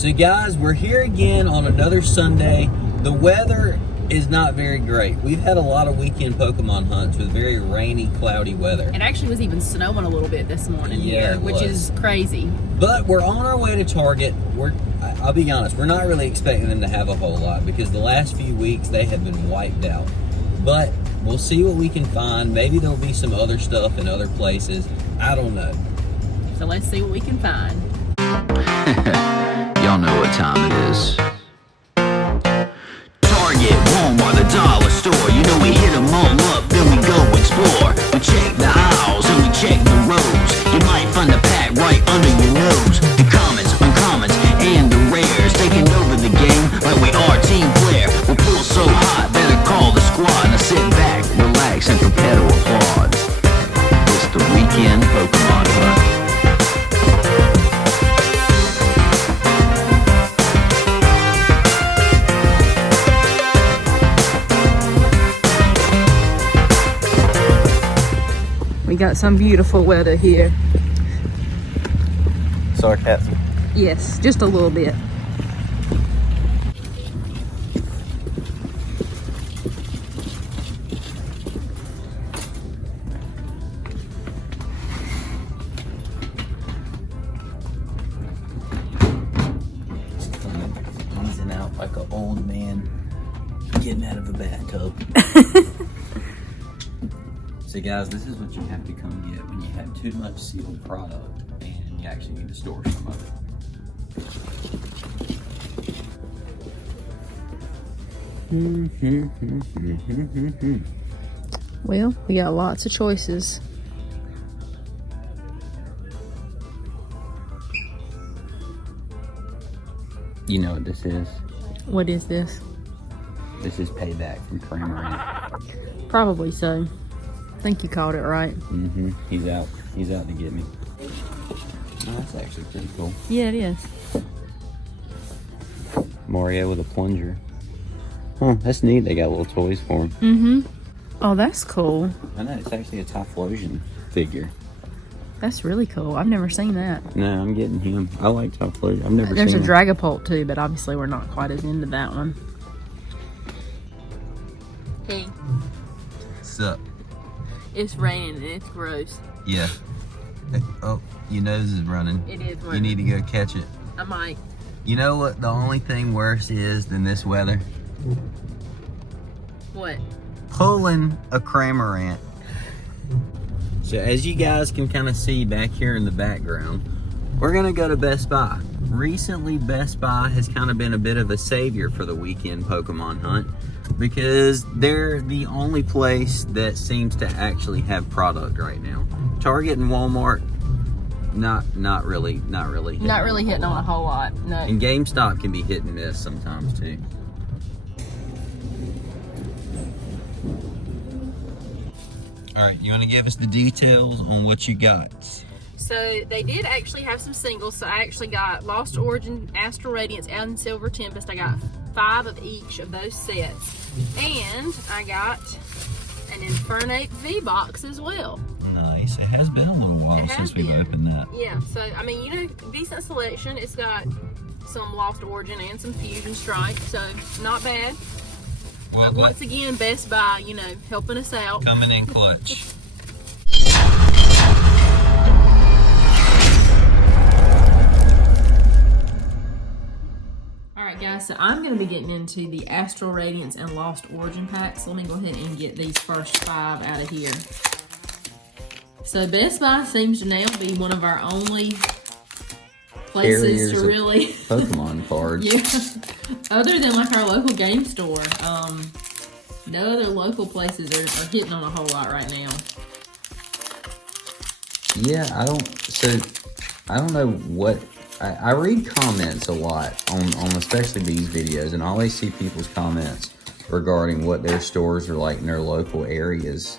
So guys, we're here again on another Sunday. The weather is not very great. We've had a lot of weekend Pokemon hunts with very rainy, cloudy weather. It actually was even snowing a little bit this morning here, which is crazy. But we're on our way to Target. I'll be honest, we're not really expecting them to have a whole lot because the last few weeks they have been wiped out. But we'll see what we can find. Maybe there'll be some other stuff in other places. I don't know. So let's see what we can find. Y'all know what time it is. Target, Walmart, the dollar store. You know we hit them all up, then we go explore. We check the aisles and we check the rows. You might find a pack right under your nose. The commons, uncommons, and the rares. Taking over the game like we are Team Blair. We pull so hot, better call the squad. Now sit back, relax, and prepare to applaud. It's the weekend Pokemon hunt. We got some beautiful weather here. Sarcasm. Yes, just a little bit. Easing out like an old man getting out of a bathtub. So guys, this is what you have to come get when you have too much sealed product and you actually need to store some of it. Well, we got lots of choices. You know what this is? What is this? This is payback from Kramer. Probably so. I think you called it right. Mm-hmm. He's out. He's out to get me. Oh, that's actually pretty cool. Yeah, it is. Mario with a plunger. Huh, that's neat. They got little toys for him. Mm-hmm. Oh, that's cool. I know, it's actually a Typhlosion figure. That's really cool. I've never seen that. No, I'm getting him. I like Typhlosion. I've never There's seen a him. Dragapult too, but obviously we're not quite as into that one. Hey. What's up? It's raining and it's gross. Yeah. Oh, your nose is running. It is running. You need to go catch it. I might. You know what the only thing worse is than this weather? What? Pulling a Cramorant. So as you guys can kind of see back here in the background, we're gonna go to Best Buy. Recently, Best Buy has kind of been a bit of a savior for the weekend Pokemon hunt because they're the only place that seems to actually have product right now. Target and Walmart, not really hitting Not really hitting on a whole lot. No. And GameStop can be hit and miss sometimes too. All right, you want to give us the details on what you got? So they did actually have some singles. So I actually got Lost Origin, Astral Radiance, and Silver Tempest. I got 5 of each of those sets. And I got an Infernape V-Box as well. Nice. It has been a little while since we've opened that. Yeah, so I mean, you know, decent selection. It's got some Lost Origin and some Fusion Strike, so not bad. Well, once again, Best Buy, you know, helping us out. Coming in clutch. Alright guys, so I'm going to be getting into the Astral Radiance and Lost Origin packs. Let me go ahead and get these first 5 out of here. So Best Buy seems to now be one of our only places to really Pokemon cards. Yeah, other than like our local game store, no other local places are hitting on a whole lot right now. Yeah, I don't know what, I read comments a lot on especially these videos, and I always see people's comments regarding what their stores are like in their local areas.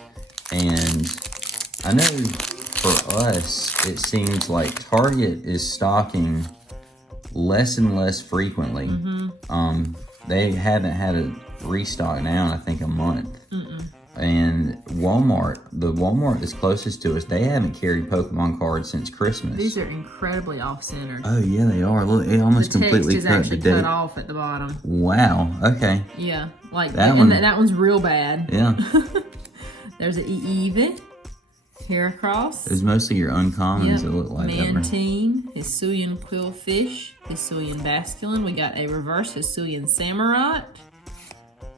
And I know for us, it seems like Target is stocking less and less frequently. Mm-hmm. They haven't had a restock now in I think a month. And Walmart, the Walmart that's closest to us, they haven't carried Pokemon cards since Christmas. These are incredibly off-centered. Oh yeah, they are. Look, it almost The completely text is cut actually the date. cut off at the bottom. Wow. Okay. Yeah, like That and one- that one's real bad. Yeah. There's an Eevee, Heracross. It's mostly your uncommons Yep. that look like that. Mantine, Hisuian Quillfish, Hisuian Basculin. We got a reverse Hisuian Samurott,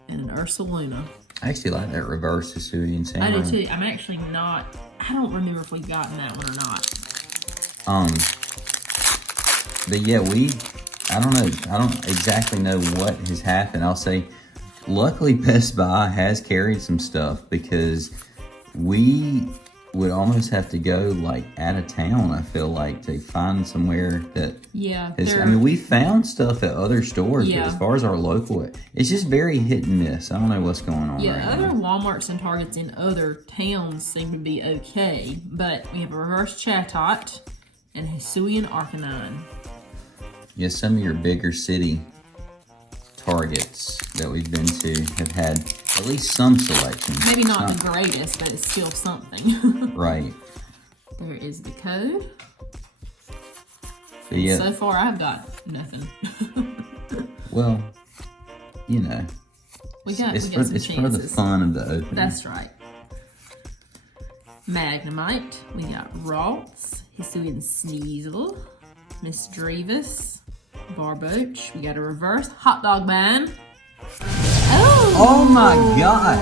and an Ursaluna. I actually like that reverse Hisuian I Samurai. do too. I'm actually not. I don't remember if we've gotten that one or not. But yeah, I don't know. I don't exactly know what has happened. I'll say, luckily Best Buy has carried some stuff because we would almost have to go like out of town, I feel like, to find somewhere that Yeah, is, I mean, we found stuff at other stores, but Yeah. as far as our local, it's just very hit and miss. I don't know what's going on yeah. right Other now. Walmarts and Targets in other towns seem to be okay, but we have a reverse Chatot and Hisuian Arcanine. Yeah, some of your bigger city Targets that we've been to have had at least some selection. Maybe not It's the greatest, but it's still something. right. There is the code. But yeah, So far, I've got nothing. well, you know, we got it's some for the chances. fun of the opening. That's right. Magnemite. We got Ralts, Hisuian Sneasel, Miss Drevis, Barboach. We got a reverse Hot Dog Man. Oh my gosh!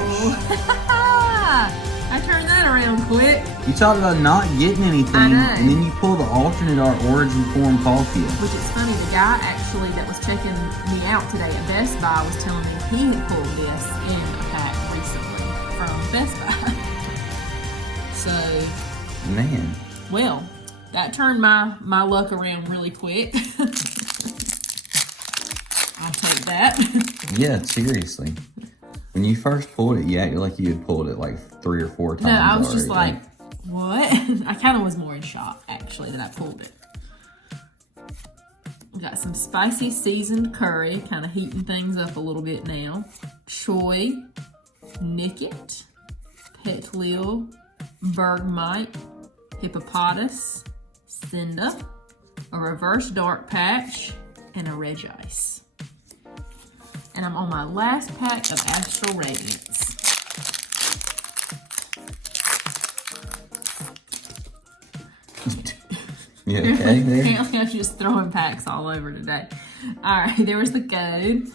I turned that around quick. You talked about not getting anything, I know. and then you pull the alternate art origin form Palkia. Which is funny, the guy actually that was checking me out today at Best Buy was telling me he had pulled this in a pack recently from Best Buy. So, Man, well, that turned my luck around really quick. I'll take that. yeah, seriously. When you first pulled it, you acted like you had pulled it like 3 or 4 times. No, I was just already. like, what? I kind of was more in shock, actually, that I pulled it. We got some spicy seasoned curry, kind of heating things up a little bit now. Choi, Nickit, Petlil, Bergmite, Hippopotas, Cinda, a reverse dark patch, and a Regice. And I'm on my last pack of Astral Radiance. You okay there? Apparently I'm just throwing packs all over today. Alright, there was the code.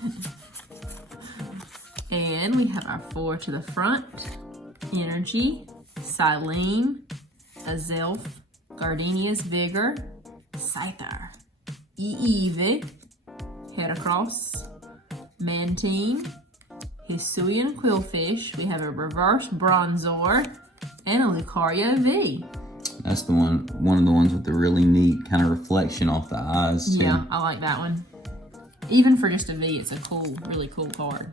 And we have our 4 to the front. Energy, Silene, Azelf, Gardenia's Vigor, Scyther, Eevee, Heracross, Mantine, Hisuian Quillfish. We have a reverse Bronzor and a Lucario V. That's the one of the ones with the really neat kind of reflection off the eyes too. Yeah, I like that one. Even for just a V, it's a really cool card.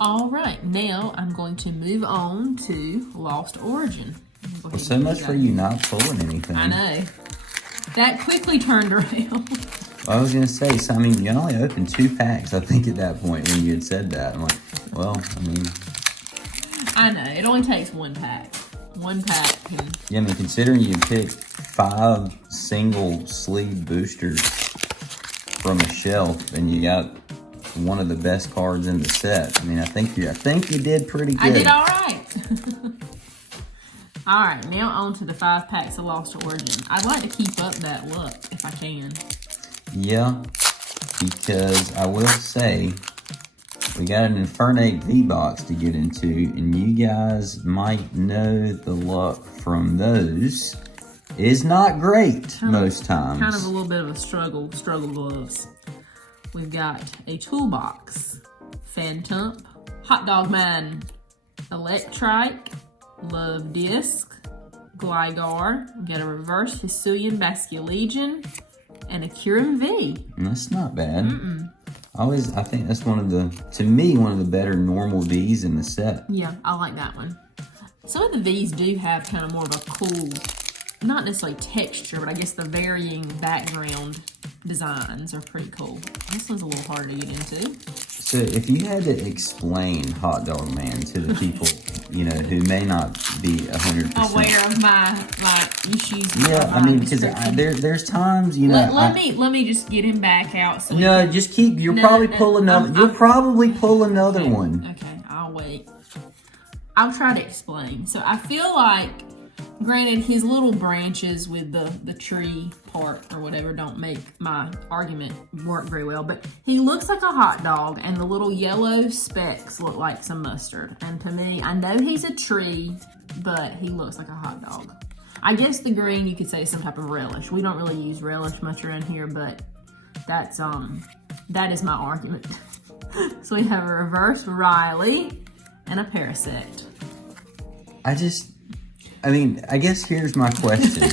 All right, now I'm going to move on to Lost Origin. Go ahead So and much do for that. you not pulling anything. I know. That quickly turned around. I was gonna say, so I mean, you only opened 2 packs, I think, at that point when you had said that. I'm like, well, I mean, I know, it only takes 1 pack. 1 pack can... yeah, I mean, considering you picked 5 single sleeve boosters from a shelf and you got one of the best cards in the set, I mean, I think you did pretty good. I did all right. All right, now on to the 5 packs of Lost Origin. I'd like to keep up that luck if I can. Yeah, because I will say, we got an Infernape V-Box to get into, and you guys might know the luck from those is not great most times. Kind of a little bit of a struggle gloves. We've got a toolbox, Phantump, Hot Dog Man, Electrike, Love Disc, Gligar. We got a reverse Hisuian Basculegion, and a Kyurem V. And that's not bad. I think that's one of the better normal V's in the set. Yeah, I like that one. Some of the V's do have kind of more of a cool not necessarily texture, but I guess the varying background designs are pretty cool. This one's a little harder to get into. So if you had to explain Hot Dog Man to the people, you know, who may not be 100% aware of my issues. Yeah, I mean, because there's times, you know. Let me just get him back out. So no, just keep. You'll probably pull another. You'll probably pull another one. Okay, I'll wait. I'll try to explain. So I feel like, granted, his little branches with the tree part or whatever don't make my argument work very well, but he looks like a hot dog, and the little yellow specks look like some mustard. And to me, I know he's a tree, but he looks like a hot dog. I guess the green, you could say, is some type of relish. We don't really use relish much around here, but that is my argument. So we have a reverse Riley and a Parasect. I mean, I guess here's my question.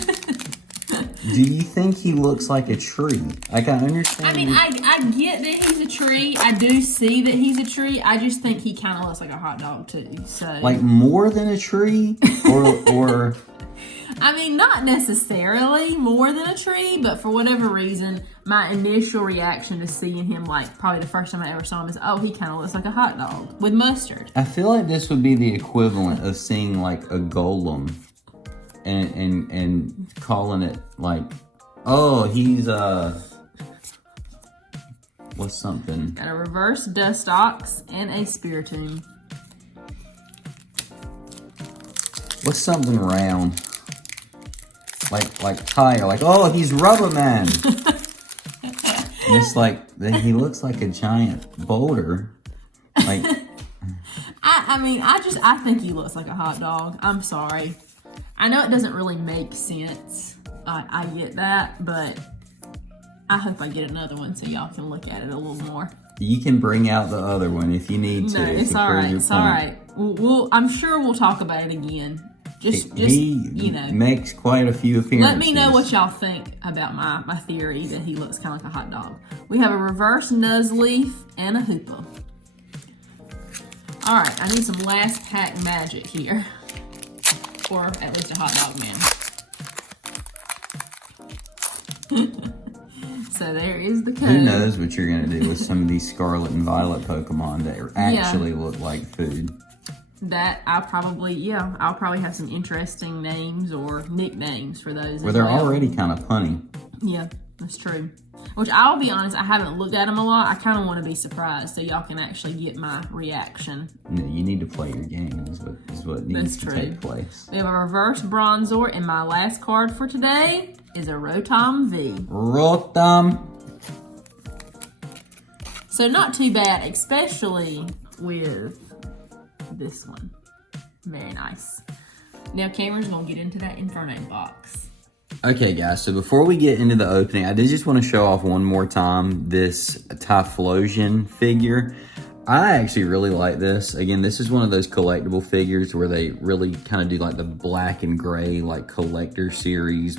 Do you think he looks like a tree? Like, I understand. I mean, I get that he's a tree. I do see that he's a tree. I just think he kind of looks like a hot dog too. So, like, more than a tree, or I mean, not necessarily more than a tree, but for whatever reason, my initial reaction to seeing him, like, probably the first time I ever saw him, is, oh, he kind of looks like a hot dog with mustard. I feel like this would be the equivalent of seeing, like, a golem and calling it, like, oh, he's what's something? Got a reverse Dustox and a Spiritomb. What's something round? Like tire, like, oh, he's Rubber Man. It's like, he looks like a giant boulder. Like, I think he looks like a hot dog. I'm sorry. I know it doesn't really make sense. I get that, but I hope I get another one so y'all can look at it a little more. You can bring out the other one if you need to. No, it's all right. It's all right. I'm sure we'll talk about it again. He you know, makes quite a few appearances. Let me know what y'all think about my theory that he looks kind of like a hot dog. We have a reverse Nuzleaf and a Hoopa. All right, I need some last pack magic here, or at least a hot dog man. So there is the code. Who knows what you're gonna do with some of these Scarlet and Violet Pokemon that actually look like food. That I'll probably have some interesting names or nicknames for those. Well, they're already kind of punny. Yeah, that's true. Which I'll be honest, I haven't looked at them a lot. I kind of want to be surprised so y'all can actually get my reaction. No, you need to play your game is what needs to take place. We have a reverse Bronzor, and my last card for today is a Rotom V. Rotom. So not too bad, especially with this one. Very nice. Now Cameron's gonna get into that Infernape box. Okay guys, so before we get into the opening, I did just want to show off one more time this Typhlosion figure. I actually really like this. Again, this is one of those collectible figures where they really kind of do like the black and gray like collector series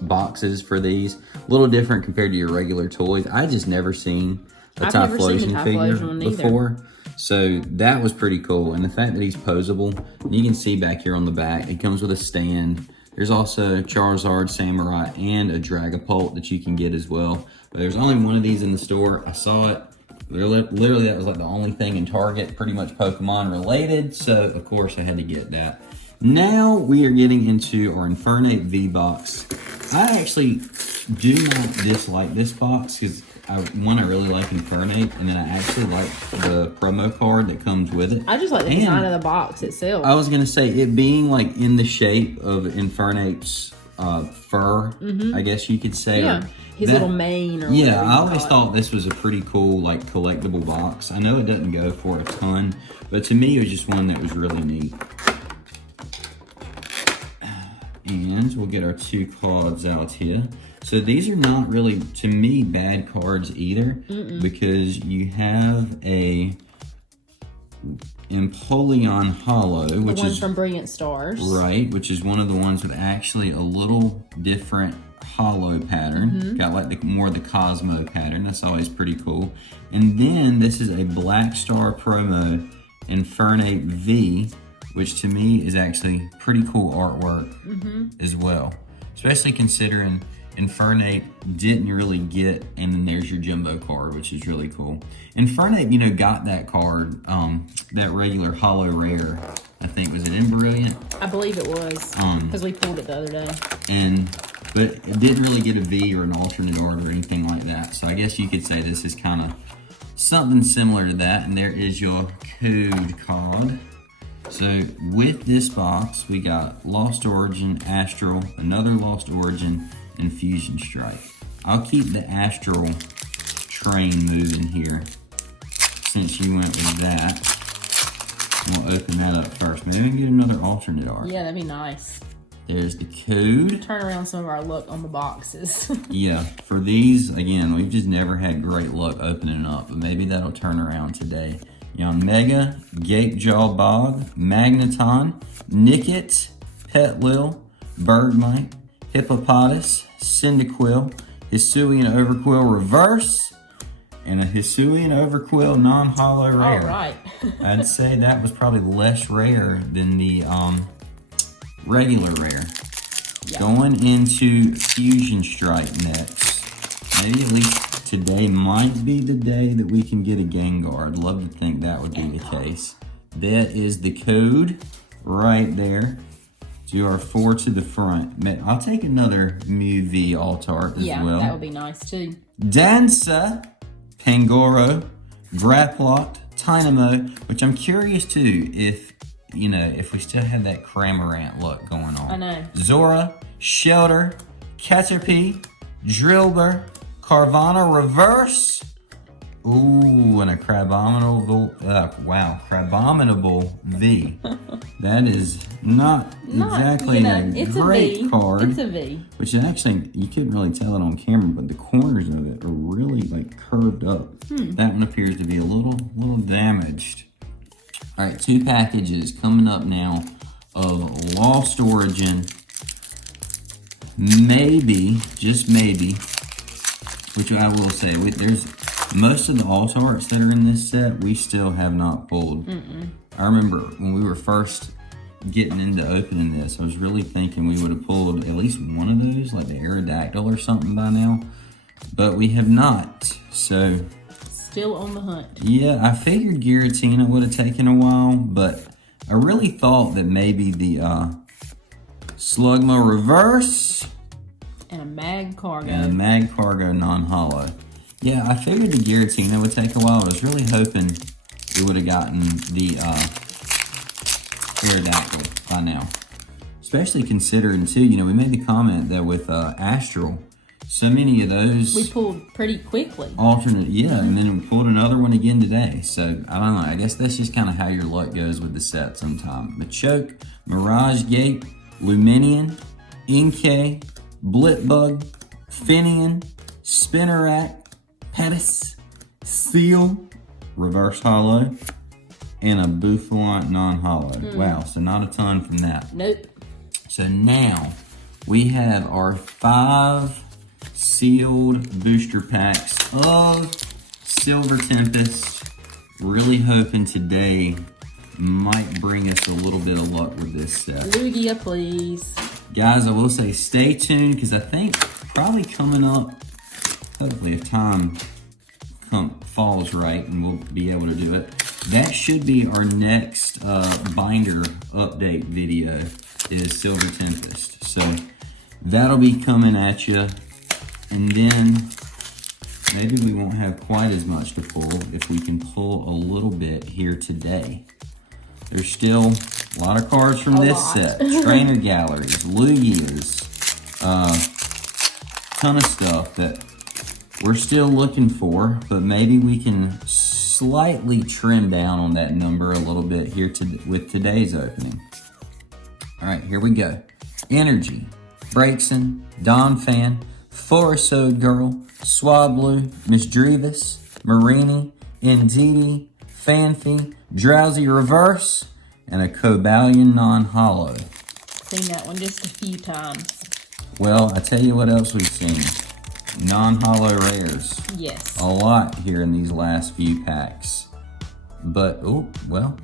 boxes for these. A little different compared to your regular toys. I just never seen a Typhlosion figure before. So that was pretty cool. And the fact that he's posable, you can see back here on the back, it comes with a stand. There's also Charizard, Samurai, and a Dragapult that you can get as well. But there's only one of these in the store. I saw it. Literally, that was like the only thing in Target, pretty much Pokemon related. So, of course, I had to get that. Now we are getting into our Infernape V-Box. I actually do not dislike this box because I really like Infernape, and then I actually like the promo card that comes with it. I just like the design of the box itself. I was going to say, it being like in the shape of Infernape's fur, I guess you could say. Yeah, his little mane or yeah, I always thought this was a pretty cool like collectible box. I know it doesn't go for a ton, but to me it was just one that was really neat. And we'll get our two cards out here. So these are not really, to me, bad cards either, because you have a Empoleon Hollow, which is from Brilliant Stars, right? Which is one of the ones with actually a little different hollow pattern. Got like more of the Cosmo pattern. That's always pretty cool. And then this is a Black Star promo Infernape V which to me is actually pretty cool artwork as well. Especially considering Infernape didn't really get, and then there's your jumbo card, which is really cool. Infernape, you know, got that card, that regular holo rare. I think, was it in Brilliant? I believe it was, because we pulled it the other day. But it didn't really get a V or an alternate art or anything like that. So I guess you could say this is kind of something similar to that. And there is your code card. So with this box, we got Lost Origin, Astral, another Lost Origin, and Fusion Strike. I'll keep the Astral train moving here since you went with that. We'll open that up first. Maybe we can get another alternate art. Yeah, that'd be nice. There's the code. Turn around some of our luck on the boxes. Yeah, for these, again, we've just never had great luck opening up, but maybe that'll turn around today. Yon Mega, Gapejaw Bog, Magneton, Nickit, Petlil, Bergmite, Hippopotas, Cyndaquil, Hisuian Overquill Reverse, and a Hisuian Overquill non-holo rare. All right. I'd say that was probably less rare than the regular rare. Yeah. Going into Fusion Strike next. Maybe at least today might be the day that we can get a Gengar. I'd love to think that would be the case. That is the code right there. Do our 4 to the front. I'll take another Mew V Alt-Art as well. Yeah, that would be nice too. Dancer, Pangoro, Graplot, Tynamo, which I'm curious too if, you know, if we still have that Cramorant look going on. I know. Zora, Shelter, Caterpie, Drillbur, Carvana Reverse. Ooh, and a Crabominable, Crabominable V. That is not exactly a great card. It's a V. Which actually, you couldn't really tell it on camera, but the corners of it are really like curved up. That one appears to be a little damaged. All right, 2 packages coming up now of Lost Origin. Maybe, just maybe, which I will say, there's most of the alt arts that are in this set, we still have not pulled. I remember when we were first getting into opening this, I was really thinking we would have pulled at least one of those, like the Aerodactyl or something by now, but we have not, so. Still on the hunt. Yeah, I figured Giratina would have taken a while, but I really thought that maybe the Slugma Reverse And a Mag Cargo. and a Mag Cargo non-holo. Yeah, I figured the Giratina would take a while. I was really hoping we would have gotten the Aerodactyl by now. Especially considering, too, you know, we made the comment that with Astral, so many of those... We pulled pretty quickly. Alternate, yeah, and then we pulled another one again today. So, I don't know. I guess that's just kind of how your luck goes with the set sometimes. Machoke, Mirage Gate, Luminion, Inkay, Blipbug, Finian, Spinnerack, Pettis, Seal, Reverse Holo, and a Bouffant non-holo. Wow, so not a ton from that. Nope. So now we have our 5 sealed booster packs of Silver Tempest. Really hoping today might bring us a little bit of luck with this set. Lugia, please. Guys, I will say stay tuned because I think probably coming up, hopefully if time falls right and we'll be able to do it, that should be our next binder update video is Silver Tempest. So that'll be coming at you. And then maybe we won't have quite as much to pull if we can pull a little bit here today. There's still a lot of cards from this set. Trainer galleries, Lugias, ton of stuff that we're still looking for, but maybe we can slightly trim down on that number a little bit here with today's opening. All right, here we go. Energy, Braixen, Donphan, Forest Girl, Swablu, Miss Drevis, Marini, Indeedee, Fanfi, Drowsy Reverse, and a Cobalion non-holo. Seen that one just a few times. Well, I tell you what else we've seen. Non-holo rares. Yes. A lot here in these last few packs. But, oh, well,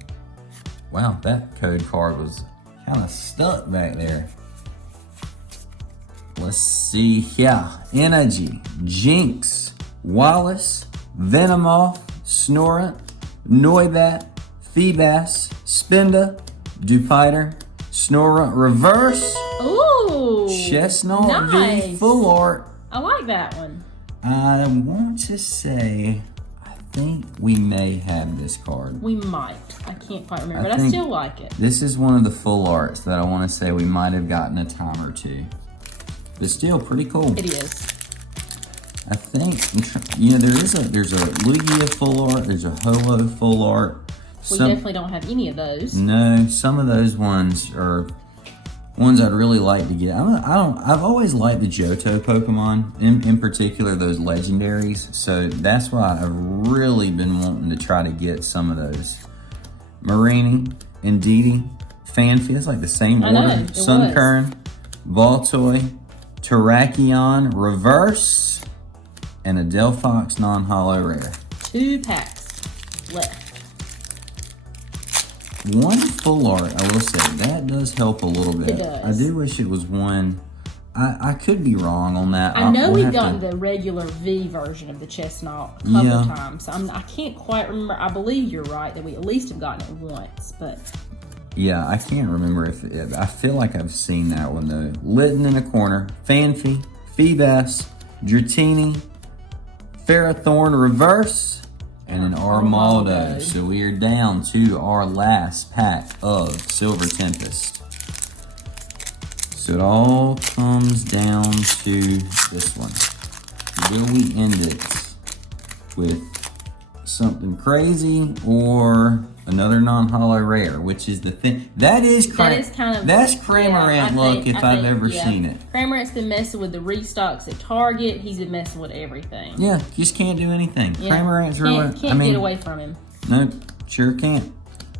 Wow, that code card was kind of stuck back there. Let's see here. Energy, Jinx, Wallace, Venomoth, Snorunt, Noibat, Feebas, Spinda, Dupiter, Snorunt Reverse, Ooh, Chestnut V nice. Full Art. I like that one. I want to say, I think we may have this card. We might. I can't quite remember, but I think still like it. This is one of the full arts that I want to say we might have gotten a time or two. But still pretty cool. It is. I think, you know, there's a Lugia full art, there's a Holo full art. We definitely don't have any of those. No, some of those ones are ones I'd really like to get. I've always liked the Johto Pokemon, in particular those legendaries. So that's why I've really been wanting to try to get some of those. Marini, Indeedee, Fanfi, it's like the same I know, order. it Sunkern, Baltoy, Terrakion, Reverse, and a Delphox non-holo rare. 2 packs left. One full art, I will say, that does help a little bit. It does. I do wish it was one. I could be wrong on that. I know we'll we've have gotten to- the regular V version of the Chestnut a couple Yeah. times. I can't quite remember. I believe you're right that we at least have gotten it once, but Yeah, I can't remember if I feel like I've seen that one though. Litten in a corner, Fanfi, Feebas, Dratini, Ferrothorn Reverse, and an Armaldo. Armaldo. So we are down to our last pack of Silver Tempest. So it all comes down to this one. Will we end it with something crazy or another non-holo rare, which is the thing. That is that is kind of that's Cramorant look if I've ever seen it. Cramorant's been messing with the restocks at Target. He's been messing with everything. Yeah, just can't do anything. Yeah. Cramorant's really. Can't get away from him. Nope, sure can't.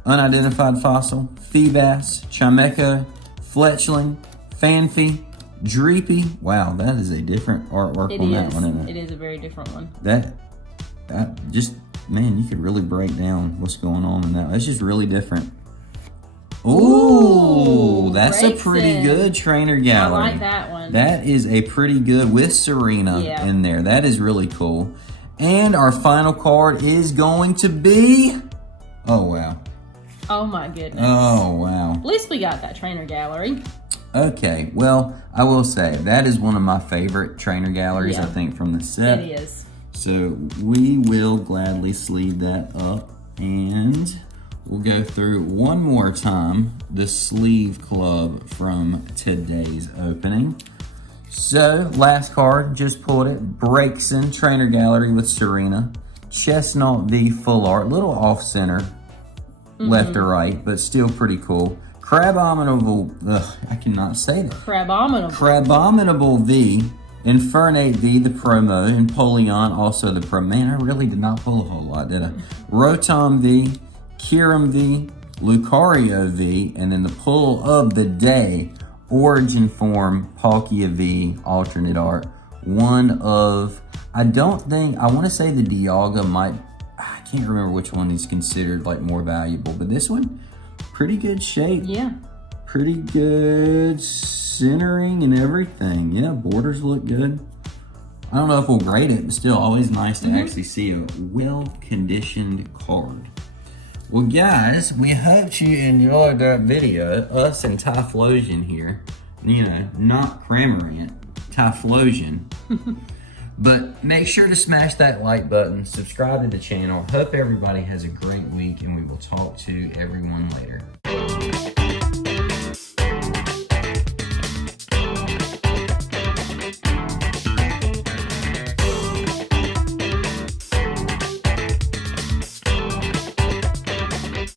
Unidentified fossil, Feebas, Chimecho, Fletchling, Fanfi, Dreepy. Wow, that is a different artwork on that one, isn't it? It is a very different one. That just, man, you could really break down what's going on in that. It's just really different. Ooh, that's a pretty Grayson. good trainer gallery. I like that one. That is a pretty good with Serena in there. That is really cool. And our final card is going to be, oh wow. Oh my goodness. Oh wow. At least we got that trainer gallery. Okay, well, I will say that is one of my favorite trainer galleries, I think, from the set. It is. So we will gladly sleeve that up and we'll go through one more time the sleeve club from today's opening. So last card, just pulled it. Breakson Trainer Gallery with Serena. Chestnut V Full Art, little off center, left or right, but still pretty cool. Crabominable, I cannot say that. Crabominable V. Infernape V, the promo, and Polion, also the pro. Man, I really did not pull a whole lot, did I? Rotom V, Kyurem V, Lucario V, and then the pull of the day, Origin Form, Palkia V, alternate art. One of, I want to say the Dialga might, I can't remember which one is considered like more valuable, but this one, pretty good shape. Yeah. Pretty good centering and everything. Yeah, borders look good. I don't know if we'll grade it, but still always nice to actually see a well-conditioned card. Well, guys, we hope you enjoyed that video. Us and Typhlosion here. You know, not Cramorant, Typhlosion. But make sure to smash that like button, subscribe to the channel. Hope everybody has a great week, and we will talk to everyone later.